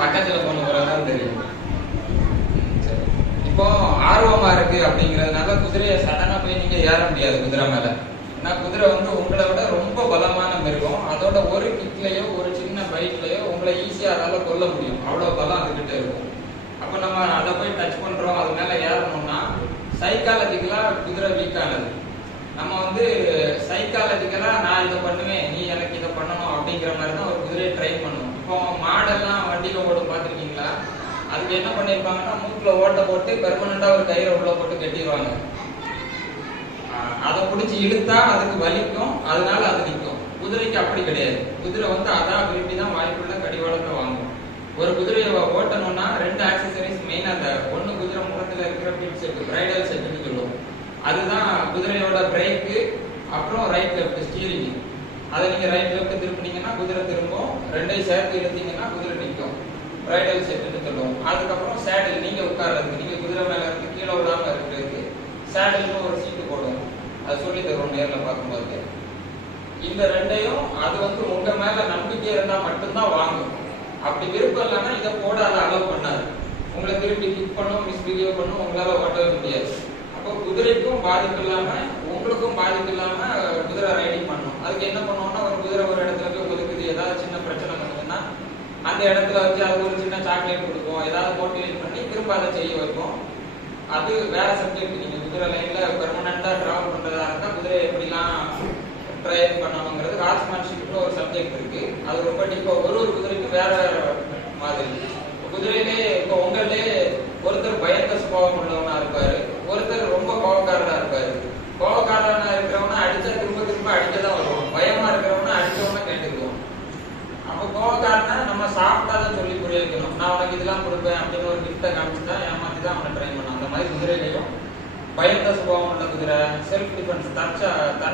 பக்கத்தில் கொண்டு போகிறது தான் தெரியும். சரி. இப்போ ஆர்வமா இருக்கு அப்படிங்கிறதுனால குதிரையை சடனாக போய் நீங்கள் ஏற முடியாது குதிரை மேலே. ஏன்னா குதிரை வந்து உங்களை விட ரொம்ப பலமான மிருகம். அதோட ஒரு கிட்லேயோ ஒரு சின்ன பைக்லேயோ உங்களை ஈஸியாக அதால் கொல்ல முடியும். அவ்வளோ பலம் அதுக்கிட்ட இருக்கும். அப்போ நம்ம அதை போய் டச் பண்ணுறோம் அது மேலே ஏறணும்னா சைக்காலஜிக்கலாக குதிரை வீக்கானது நம்ம வந்து சைக்காலஜிக்கலாக நான் இதை பண்ணுவேன் நீ எனக்கு இதை பண்ணணும் அப்படிங்கிற மாதிரி தான் ஒரு குதிரையை ட்ரை பண்ணுவோம். இப்போ மாடெல்லாம் அதுக்கு என்ன பண்ணிருப்பாங்கன்னா மூக்குல ஓட்ட போட்டு பெர்மனண்டா ஒரு கயிறை உள்ள போட்டு கட்டிடுவாங்க அதை பிடிச்சி இழுத்தா அதுக்கு வலிக்கும் அதனால அது நிற்கும். குதிரைக்கு அப்படி கிடையாது. குதிரை வந்து அதான் விரும்பி தான் வாய்ப்புள்ள கடிவாளத்தை வாங்கும். ஒரு குதிரையை ஓட்டணும்னா ரெண்டு ஆக்சசரிஸ் மெயினா அந்த ஒன்று குதிரை முகத்துல இருக்கிற பிட் செட் பிரைடல் செட்டுன்னு சொல்லுவோம். அதுதான் குதிரையோட பிரேக்கு அப்புறம் ரைட் லெஃப்ட் ஸ்டீரிங் அதை நீங்கள் ரைட் லெஃப்ட் திருப்பினீங்கன்னா குதிரை திரும்பும். ரெண்டையும் சேர்த்து இழுத்தீங்கன்னா குதிரை நிற்கும். பிரைடல் செட்னு சொல்லுவோம் அதுக்கப்புறம் சேடில் நீங்கள் உட்கார்றதுக்கு நீங்கள் குதிரை மேலே இருந்து கீழே விடாம இருக்கிறதுக்கு சேடில்னு ஒரு சீட்டு போடுவோம். அது சொல்லி தருவோம் நேரில் பார்க்கும்போது. இந்த ரெண்டையும் அது வந்து உங்க மேல நம்பிக்கை இருந்தா மட்டும்தான் வாங்கும். அப்படி விருப்பம் இல்லைன்னா இதை போட அதை அலோவ் பண்ணாது. உங்களை திருப்பி கிக் பண்ணும் மிஸ்பிஹேவ் பண்ணும் உங்களால ஓட்டவே முடியாது. அப்போ குதிரைக்கும் பாதிப்பு இல்லாம உங்களுக்கும் பாதிப்பு இல்லாம குதிரை ரைடிங் பண்ணணும். அதுக்கு என்ன பண்ணுவோம்னா ஒரு குதிரை ஒரு இடத்துல போய் ஒதுக்குது ஏதாவது சின்ன பிரச்சனை வந்ததுன்னா அந்த இடத்துல வச்சு அது ஒரு சின்ன சாக்லேட் கொடுப்போம் ஏதாவது மோட்டிவேட் பண்ணி திரும்ப அதை செய்ய வைப்போம். அது வேற சப்ஜெக்ட் நீங்க குதிரை லைன்ல பெர்மனண்டா டிராவல் பண்றதா இருந்தா குதிரை எப்படிலாம் ட்ரைன் பண்ணணுங்கிறது ஹார்ஸ்மேன்ஷிப்ல ஒரு சப்ஜெக்ட் இருக்கு. அது ரொம்ப டிப்பா ஒரு ஒரு குதிரைக்கு வேற வேற நான் உனக்கு இதெல்லாம் கொடுப்பேன் அப்படின்னு ஒரு கிஃப்டை காமிச்சு தான் ஏமாத்தி தான் அவனை ட்ரைன் பண்ணான். அந்த மாதிரி குதிரையிலையும் பயந்த சுபாவம் உள்ள குதிரை செல்ஃப் டிஃபென்ஸ் தற்சா தன்